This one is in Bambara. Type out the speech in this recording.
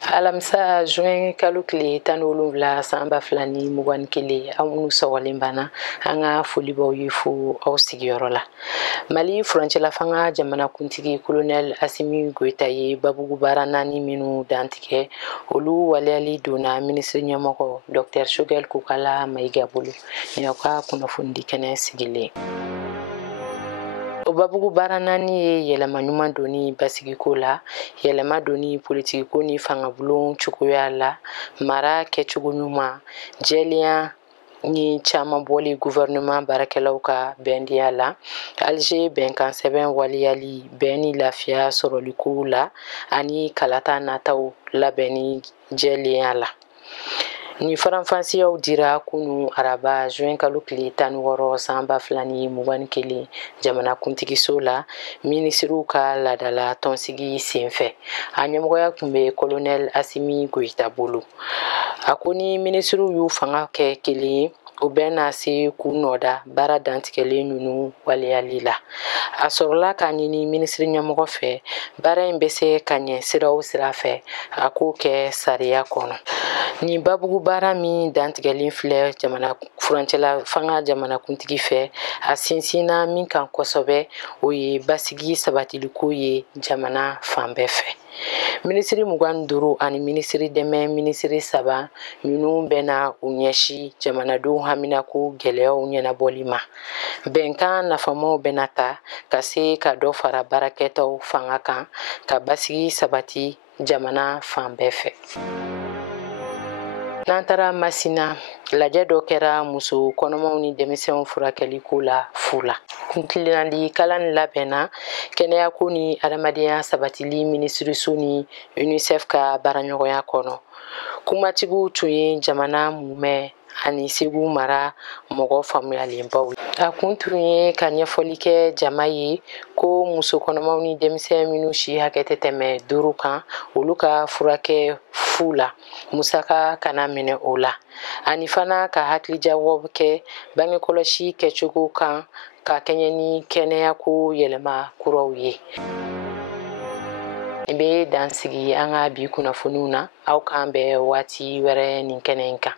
Alamisa juin kalo tile 17 sanba filani mugan kelen aw minnu sɔgɔlen banna an ka foli b'aw ye fo aw sigiyɔrɔ la. Mali furancɛla fanga jamanakuntigi colonel Asimi Goita ye babugu baara 4 minnu dantigɛ olu waleyali donna ministre ɲɛmɔgɔ Dr Shogel Kokala Mayiga bolo ni aw ka kunnafoni di kɛnɛ sigilen. O babugu baara 4 ye yɛlɛma ɲuman doni basigiko la, yɛlɛma doni politikiko ni fangabulon cogoya la, mara kɛcogo ɲuman, jɛlenya ni caman bɔli gouvernement baarakɛlaw ka bɛndenya la, Alger bɛnkan sɛbɛn waliyali bɛn ni lafiya sɔrɔliko la, ani kalata nataw labɛnni jɛlenya la. Ni faranfasiyaw dira kunu araba juin kalo tile 16 sanba filani mugan kelen jamanakuntigiso la minisiriw ka ladala tɔnsigi senfɛ. A ɲɛmɔgɔya tun bɛ colonel Asimi Goita bolo. A ko ni minisiriw y'u fanga kɛ kelen ye, o bɛ na se k'u nɔda baara dantigɛlen ninnu waleyali la. A sɔrɔla k'a ɲini minisiri ɲɛmɔgɔ fɛ baara in bɛ se ka ɲɛ sira o sira fɛ a k'o kɛ sariya kɔnɔ. Ni babugu baara min dantigɛlen filɛ furancɛla fanga jamanakuntigi fɛ, a sinsinna min kan kosɛbɛ o ye basigi sabatiliko ye jamana fan bɛɛ fɛ. Minisiri 25 ani minisiri dɛmɛ minisiri 3 minnu bɛna u ɲɛsi jamanadenw haminako gɛlɛyaw ɲɛnabɔli ma. Bɛnkan nafamaw bɛna ta ka se ka dɔ fara baarakɛtaw fanga kan ka basigi sabati jamana fan bɛɛ fɛ. N'an taara Masina, lajɛ dɔ kɛra muso kɔnɔmaw ni denmisɛnw furakɛliko la fu la. Kuntilandi kalan labɛnna kɛnɛyako ni adamadenya sabatili minisiriso ni UNICEF ka baaraɲɔgɔnya kɔnɔ. Kumatigiw tun ye jamana mumɛ ani Segu mara mɔgɔ faamuyalenbaw. A kun tun ye ka ɲɛfɔli kɛ jama ye ko muso kɔnɔmaw ni denmisɛn minnu si hakɛ tɛ tɛmɛ 5 kan olu ka furakɛ fu la, musaka kana minɛ o la, ani fana ka hakilijawabu kɛ bangekɔlɔsi kɛcogo kan ka kɛɲɛ ni kɛnɛyako yɛlɛma kuraw ye. N bɛ dansigi an ka bi kunnafoniw na, aw k'an bɛn waati wɛrɛ nin kɛnɛ in kan.